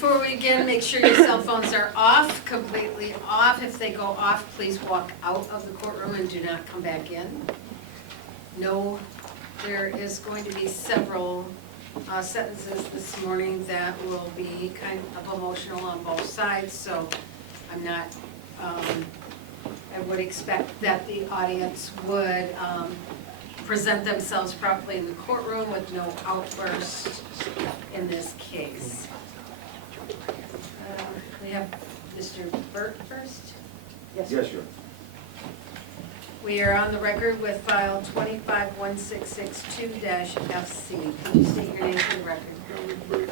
before we begin, make sure your cell phones are off, completely off. If they go off, please walk out of the courtroom and do not come back in. No, there is going to be several sentences this morning that will be kind of emotional on both sides, so I'm not, I would expect that the audience would present themselves properly in the courtroom with no outburst in this case. We have Mr. Burt first. Yes, sure. We are on the record with file 251662-FC. Can you state your name for the record? Dominique Burt.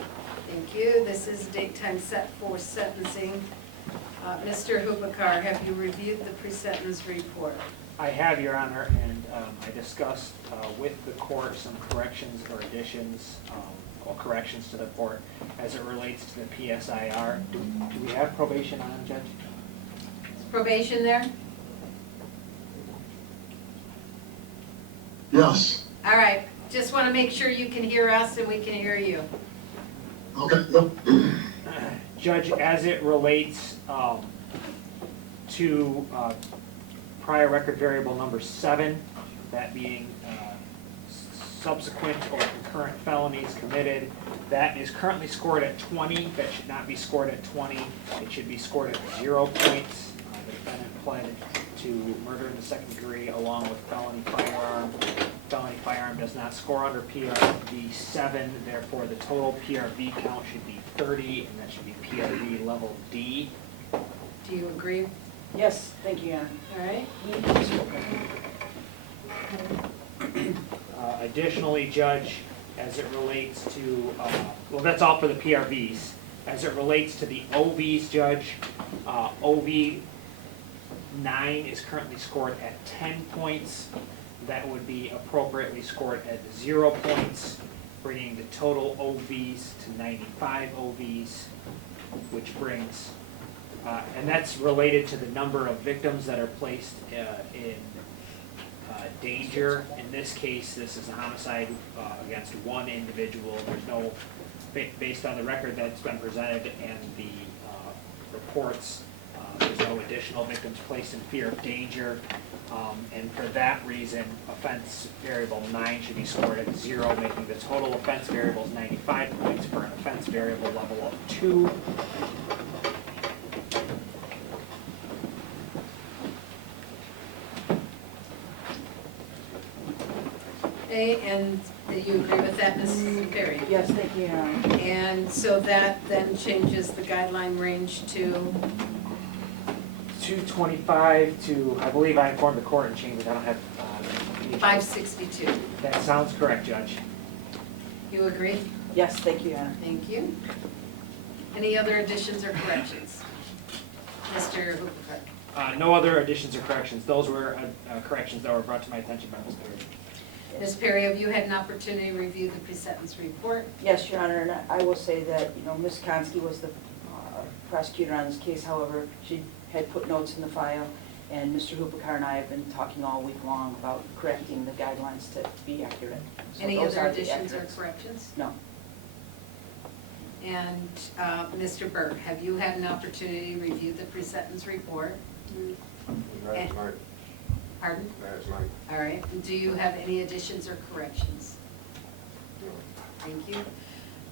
Thank you. This is a date time set for sentencing. Mr. Hubakar, have you reviewed the pre-sentence report? I have, Your Honor, and I discussed with the court some corrections or additions, or corrections to the report as it relates to the PSIR. Do we have probation on, Judge? Is probation there? Yes. All right. Just want to make sure you can hear us and we can hear you. Okay, yep. Judge, as it relates to prior record variable number 7, that being subsequent or concurrent felonies committed, that is currently scored at 20. That should not be scored at 20. It should be scored at 0 points. The defendant pled to murder in the second degree along with felony firearm. Felony firearm does not score under PRV 7, therefore the total PRV count should be 30, and that should be PRV level D. Do you agree? Yes, thank you, Your Honor. All right. Additionally, Judge, as it relates to, well, that's all for the PRVs. As it relates to the OVs, Judge, OV 9 is currently scored at 10 points. That would be appropriately scored at 0 points, bringing the total OVs to 95 OVs, which brings, and that's related to the number of victims that are placed in danger. In this case, this is a homicide against one individual. There's no, based on the record that's been presented and the reports, there's no additional victims placed in fear of danger. And for that reason, offense variable 9 should be scored at 0, making the total offense variables 95 points for an offense variable level of 2. Okay, and do you agree with that, Mrs. Perry? Yes, thank you, Your Honor. And so that then changes the guideline range to, 225 to, I believe I informed the court and changed it. I don't have. 562. That sounds correct, Judge. You agree? Yes, thank you, Your Honor. Thank you. Any other additions or corrections? Mr. Hooper. No other additions or corrections. Those were corrections that were brought to my attention by Ms. Perry. Ms. Perry, have you had an opportunity to review the pre-sentence report? Yes, Your Honor, and I will say that, you know, Ms. Konski was the prosecutor on this case. However, she had put notes in the file, and Mr. Hupakar and I have been talking all week long about correcting the guidelines to be accurate. So Any those other are the additions or accurates. corrections? No. And Mr. Burt, have you had an opportunity to review the pre-sentence report? Last night. Pardon? Last night. All right. Do you have any additions or corrections? No. Thank you.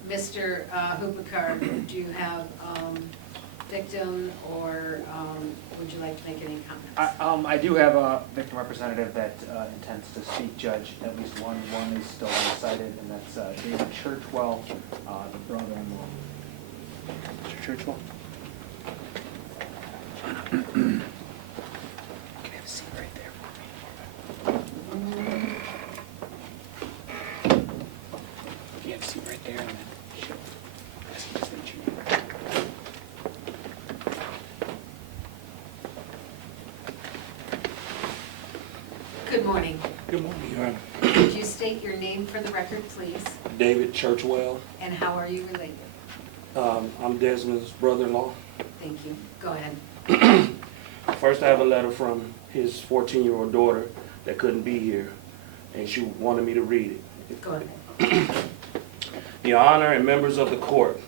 Mr. Hupakar, do you have victim or would you like to make any comments? I do have a victim representative that intends to speak, Judge. At least one is still undecided, and that's David Churchwell, the brother-in-law. Mr. Churchwell? Can I have a seat right there for me? If you have a seat right there, and then she'll ask you to state your name. Good morning. Good morning, Your Honor. Could you state your name for the record, please? David Churchwell. And how are you related? I'm Desmond's brother-in-law. Thank you. Go ahead. First, I have a letter from his 14-year-old daughter that couldn't be here, and she wanted me to read it. Go ahead. Your Honor and members of the court,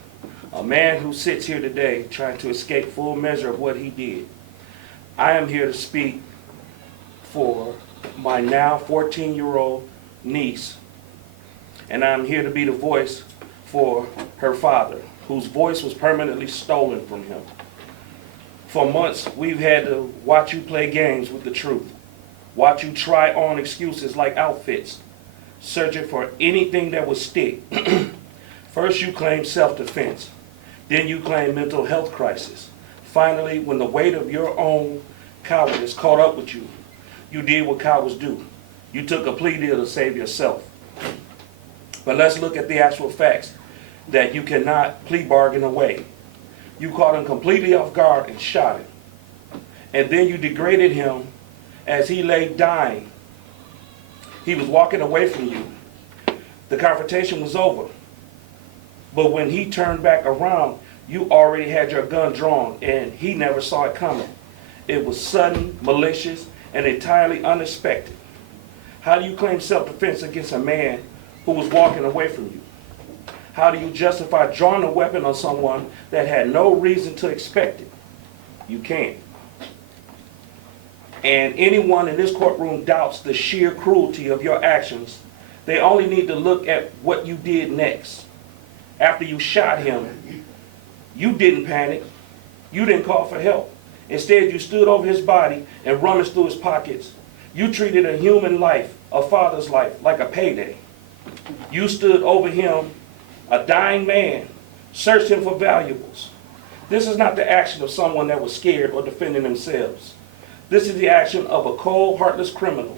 A man who sits here today trying to escape full measure of what he did. I am here to speak for my now 14-year-old niece, and I'm here to be the voice for her father, whose voice was permanently stolen from him. For months, we've had to watch you play games with the truth, watch you try on excuses like outfits, searching for anything that would stick. First you claim self-defense, then you claim mental health crisis. Finally, when the weight of your own cowardice caught up with you, you did what cowards do. You took a plea deal to save yourself. But let's look at the actual facts that you cannot plea bargain away. You caught him completely off guard and shot him. And then you degraded him as he lay dying. He was walking away from you. The confrontation was over. But when he turned back around, you already had your gun drawn, and he never saw it coming. It was sudden, malicious, and entirely unexpected. How do you claim self-defense against a man who was walking away from you? How do you justify drawing a weapon on someone that had no reason to expect it? You can't. And anyone in this courtroom doubts the sheer cruelty of your actions, they only need to look at what you did next. After you shot him, you didn't panic. You didn't call for help. Instead, you stood over his body and rummaged through his pockets. You treated a human life, a father's life, like a payday. You stood over him, a dying man, searched him for valuables. This is not the action of someone that was scared or defending themselves. This is the action of a cold, heartless criminal.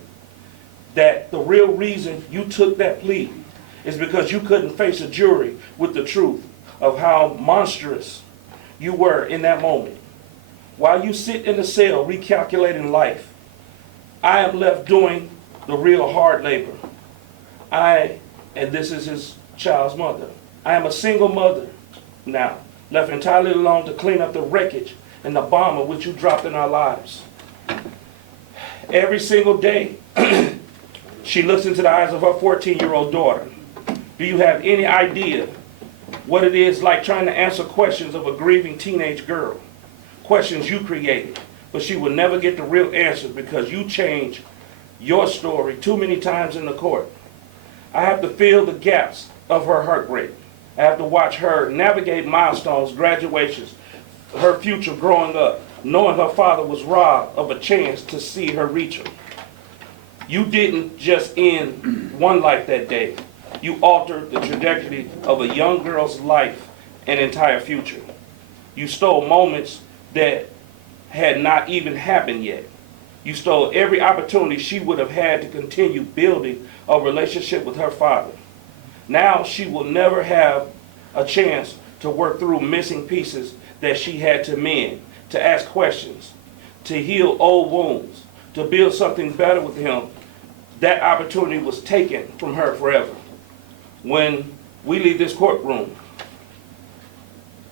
That the real reason you took that plea is because you couldn't face a jury with the truth of how monstrous you were in that moment. While you sit in the cell recalculating life, I am left doing the real hard labor. And this is his child's mother. I am a single mother now, left entirely alone to clean up the wreckage and the bomb which you dropped in our lives. Every single day, she looks into the eyes of her 14-year-old daughter. Do you have any idea what it is like trying to answer questions of a grieving teenage girl? Questions you created, but she will never get the real answers because you changed your story too many times in the court. I have to fill the gaps of her heartbreak. I have to watch her navigate milestones, graduations, her future growing up, knowing her father was robbed of a chance to see her reach her. You didn't just end one life that day. You altered the trajectory of a young girl's life and entire future. You stole moments that had not even happened yet. You stole every opportunity she would have had to continue building a relationship with her father. Now she will never have a chance to work through missing pieces that she had to mend, to ask questions, to heal old wounds, to build something better with him. That opportunity was taken from her forever. When we leave this courtroom,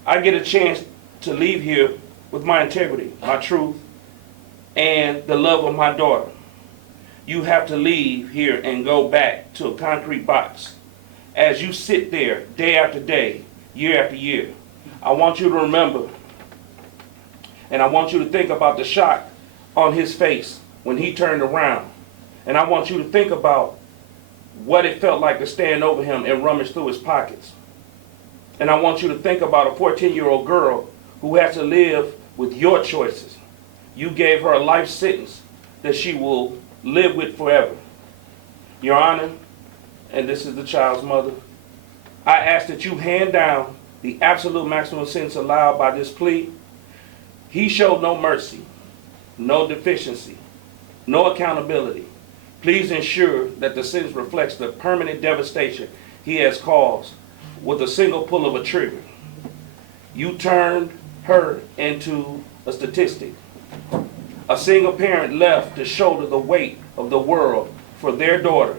I get a chance to leave here with my integrity, my truth, and the love of my daughter. You have to leave here and go back to a concrete box. As you sit there day after day, year after year, I want you to remember, and I want you to think about the shock on his face when he turned around. And I want you to think about what it felt like to stand over him and rummage through his pockets. And I want you to think about a 14-year-old girl who has to live with your choices. You gave her a life sentence that she will live with forever. Your Honor, and this is the child's mother, I ask that you hand down the absolute maximum sentence allowed by this plea. He showed no mercy, no deficiency, no accountability. Please ensure that the sentence reflects the permanent devastation he has caused with a single pull of a trigger. You turned her into a statistic, a single parent left to shoulder the weight of the world for their daughter,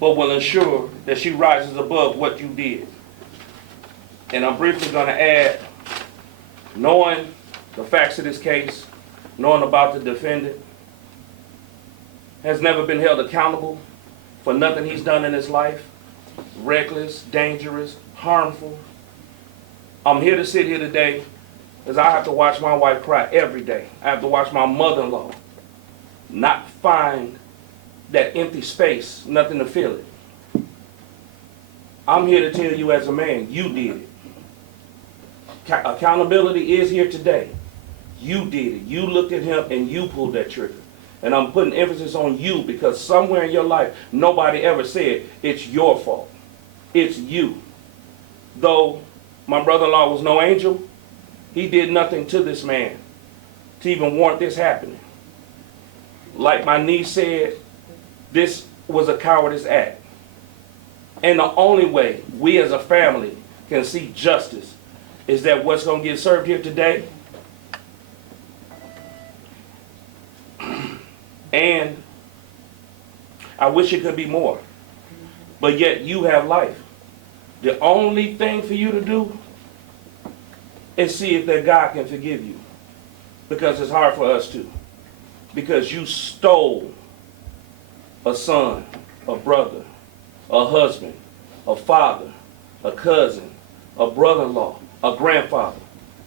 but will ensure that she rises above what you did. And I'm briefly going to add, knowing the facts of this case, knowing about the defendant, has never been held accountable for nothing he's done in his life, reckless, dangerous, harmful. I'm here to sit here today because I have to watch my wife cry every day. I have to watch my mother-in-law not find that empty space, nothing to fill it. I'm here to tell you as a man, you did it. Accountability is here today. You did it. You looked at him and you pulled that trigger. And I'm putting emphasis on you because somewhere in your life, nobody ever said, it's your fault. It's you. Though my brother-in-law was no angel, he did nothing to this man to even warrant this happening. Like my niece said, this was a cowardice act. And the only way we as a family can see justice is that what's going to get served here today, and I wish it could be more, but yet you have life. The only thing for you to do is see if that God can forgive you, because it's hard for us to, because you stole a son, a brother, a husband, a father, a cousin, a brother-in-law, a grandfather.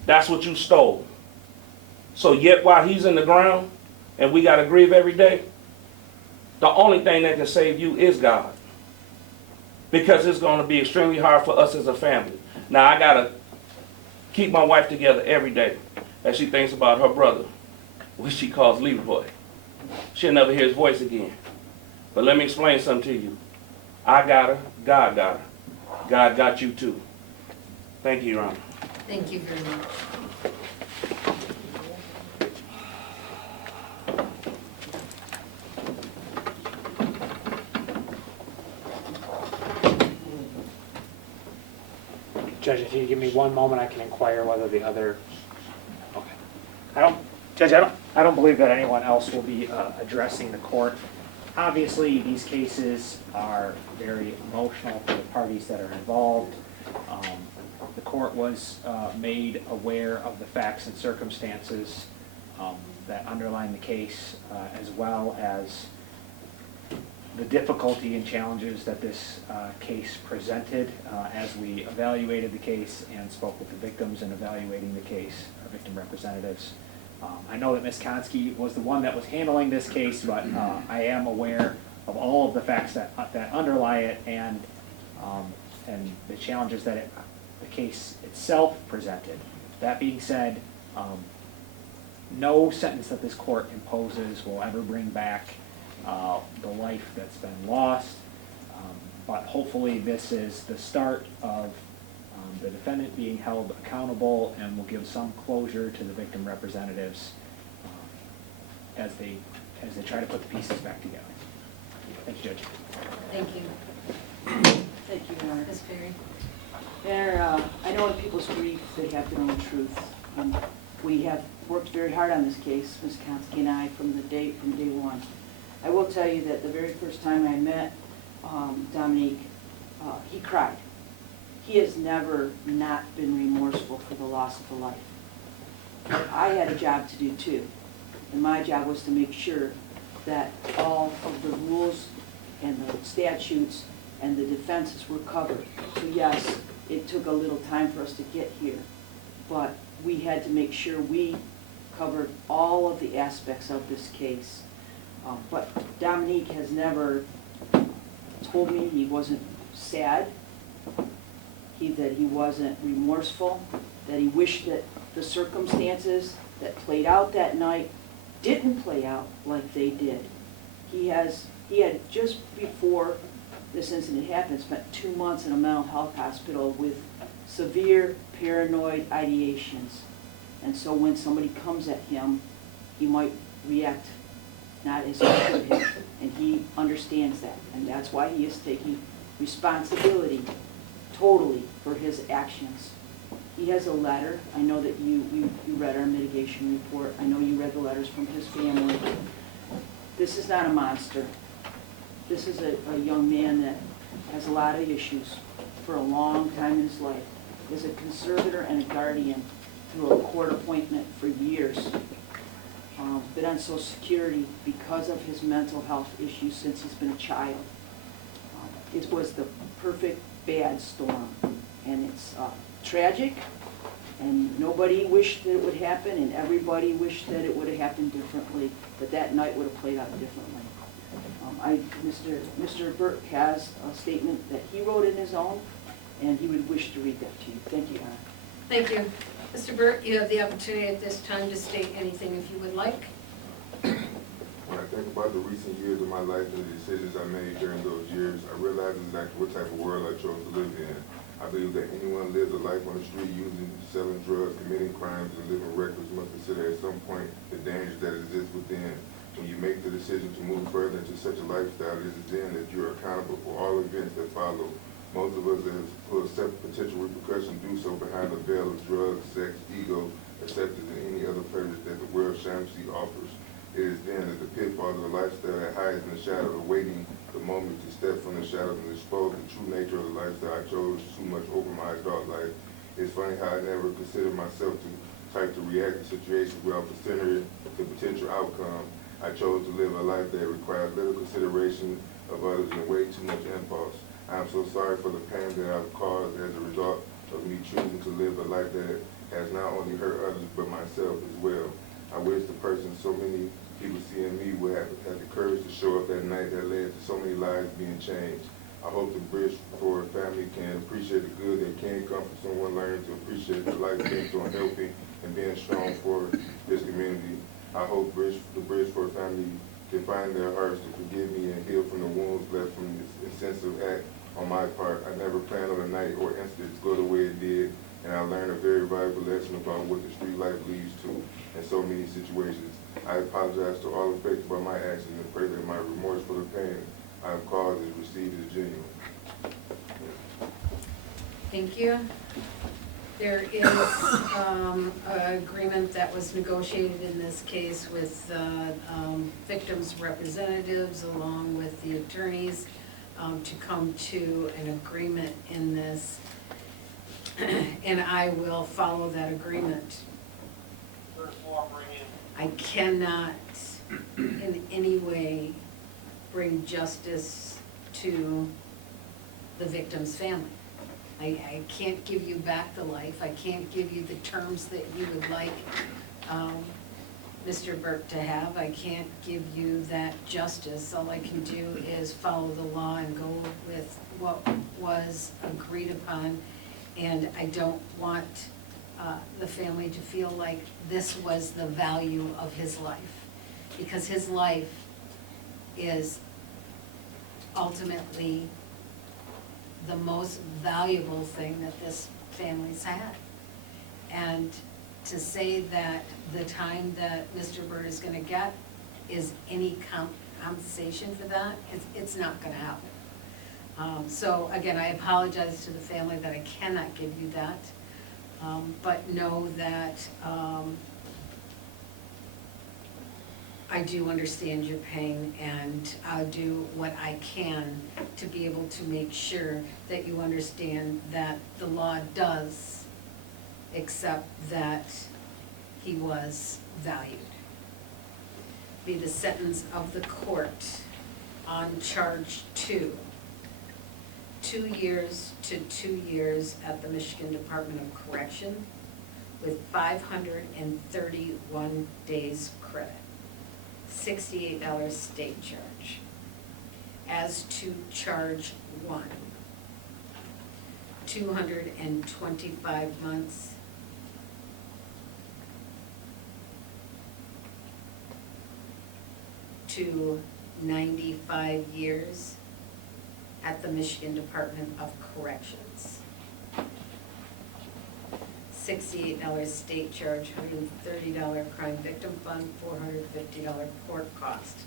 That's what you stole. So yet while he's in the ground and we got to grieve every day, the only thing that can save you is God. Because it's going to be extremely hard for us as a family. Now I got to keep my wife together every day as she thinks about her brother, which she calls Leroy. She'll never hear his voice again. But let me explain something to you. I got her, God got her. God got you too. Thank you, Your Honor. Thank you very much. Judge, if you give me one moment, I can inquire whether the other, okay. Judge, I don't believe that anyone else will be addressing the court. Obviously, these cases are very emotional for the parties that are involved. The court was made aware of the facts and circumstances that underline the case, as well as the difficulty and challenges that this case presented as we evaluated the case and spoke with the victims in evaluating the case, our victim representatives. I know that Ms. Konski was the one that was handling this case, but I am aware of all of the facts that underlie it and the challenges that the case itself presented. That being said, no sentence that this court imposes will ever bring back the life that's been lost, but hopefully this is the start of the defendant being held accountable and will give some closure to the victim representatives as they try to put the pieces back together. Thank you, Judge. Thank you. Thank you, Your Honor. Ms. Perry? I know in people's grief, they have their own truth. We have worked very hard on this case, Ms. Konski and I, from day one. I will tell you that the very first time I met Dominique, he cried. He has never not been remorseful for the loss of a life. I had a job to do too, and my job was to make sure that all of the rules and the statutes and the defenses were covered. So yes, it took a little time for us to get here, but we had to make sure we covered all of the aspects of this case. But Dominique has never told me he wasn't sad, that he wasn't remorseful, that he wished that the circumstances that played out that night didn't play out like they did. He had just before this incident happened spent 2 months in a mental health hospital with severe paranoid ideations. And so when somebody comes at him, he might react not as he should have, and he understands that. And that's why he is taking responsibility totally for his actions. He has a letter. I know that you read our mitigation report. I know you read the letters from his family. This is not a monster. This is a young man that has a lot of issues for a long time in his life. Is a conservator and a guardian through a court appointment for years. Been on Social Security because of his mental health issues since he's been a child. It was the perfect bad storm, And it's tragic, and nobody wished that it would happen, and everybody wished that it would have happened differently, that that night would have played out differently. Mr. Burt has a statement that he wrote in his own, and he would wish to read that to you. Thank you, Your Honor. Thank you. Mr. Burt, you have the opportunity at this time to state anything if you would like. When I think about the recent years of my life and the decisions I made during those years, I realize exactly what type of world I chose to live in. I believe that anyone who lives a life on the street using, selling drugs, committing crimes, and living reckless must consider at some point the dangers that exist within. When you make the decision to move further into such a lifestyle, it is then that you are accountable for all events that follow. Most of us who accept potential repercussions do so behind the veil of drugs, sex, ego, acceptance, and any other pleasures that the world shamelessly offers. It is then that the pitfalls of a lifestyle that hides in the shadow, awaiting the moment to step from the shadows and expose the true nature of the lifestyle I chose too much over my adult life. It's funny how I never considered myself the type to react to situations without considering the potential outcome. I chose to live a life that required little consideration of others and way too much impulse. I am so sorry for the pain that I've caused as a result of me choosing to live a life that has not only hurt others but myself as well. I wish the person so many people seeing me would have had the courage to show up that night that led to so many lives being changed. I hope the Bridgeford family can appreciate the good that can come from someone learning to appreciate the life spent on helping and being strong for this community. I hope the Bridgeford family can find their hearts to forgive me and heal from the wounds left from this insensitive act on my part. I never planned on a night or incident to go the way it did, and I learned a very valuable lesson about what the street life leads to in so many situations. I apologize to all affected by my actions and pray that my remorse for the pain I have caused is received as genuine. Thank you. There is an agreement that was negotiated in this case with victims' representatives along with the attorneys to come to an agreement in this. And I will follow that agreement. I cannot in any way bring justice to the victim's family. I can't give you back the life. I can't give you the terms that you would like Mr. Burt to have. I can't give you that justice. All I can do is follow the law and go with what was agreed upon. And I don't want the family to feel like this was the value of his life, because his life is ultimately the most valuable thing that this family's had. And to say that the time that Mr. Burt is gonna get is any compensation for that, it's not gonna happen. So again, I apologize to the family that I cannot give you that, but know that I do understand your pain, and I'll do what I can to be able to make sure that you understand that the law does accept that he was valued. Be the sentence of the court on charge 2. 2 years to 2 years at the Michigan Department of Correction with 531 days credit. $68 state charge. As to charge 1, 225 months. To 95 years at the Michigan Department of Corrections. $68 state charge, $130 crime victim fund, $450 court cost.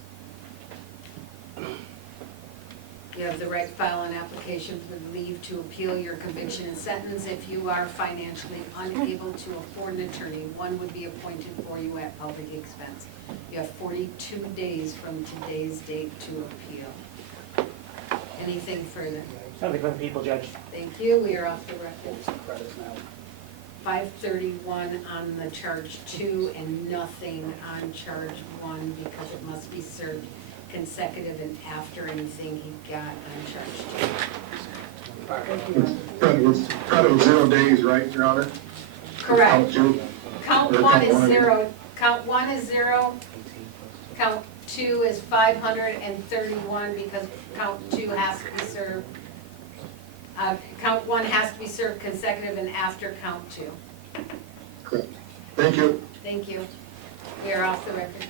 You have the right to file an application for leave to appeal your conviction and sentence if you are financially unable to afford an attorney. One would be appointed for you at public expense. You have 42 days from today's date to appeal. Anything further? Something from the people, Judge. Thank you, we are off the record. 531 on the charge 2 and nothing on charge 1 because it must be served consecutive and after anything he got on charge 2. Thank you. Probably 0 days, right, Your Honor? Correct. Count two. Count Or one count is one. 0, count 1 is 0, count 2 is 531 because count 2 has to be served. Count 1 has to be served consecutive and after count 2. Correct. Thank you. Thank you. We are off the record.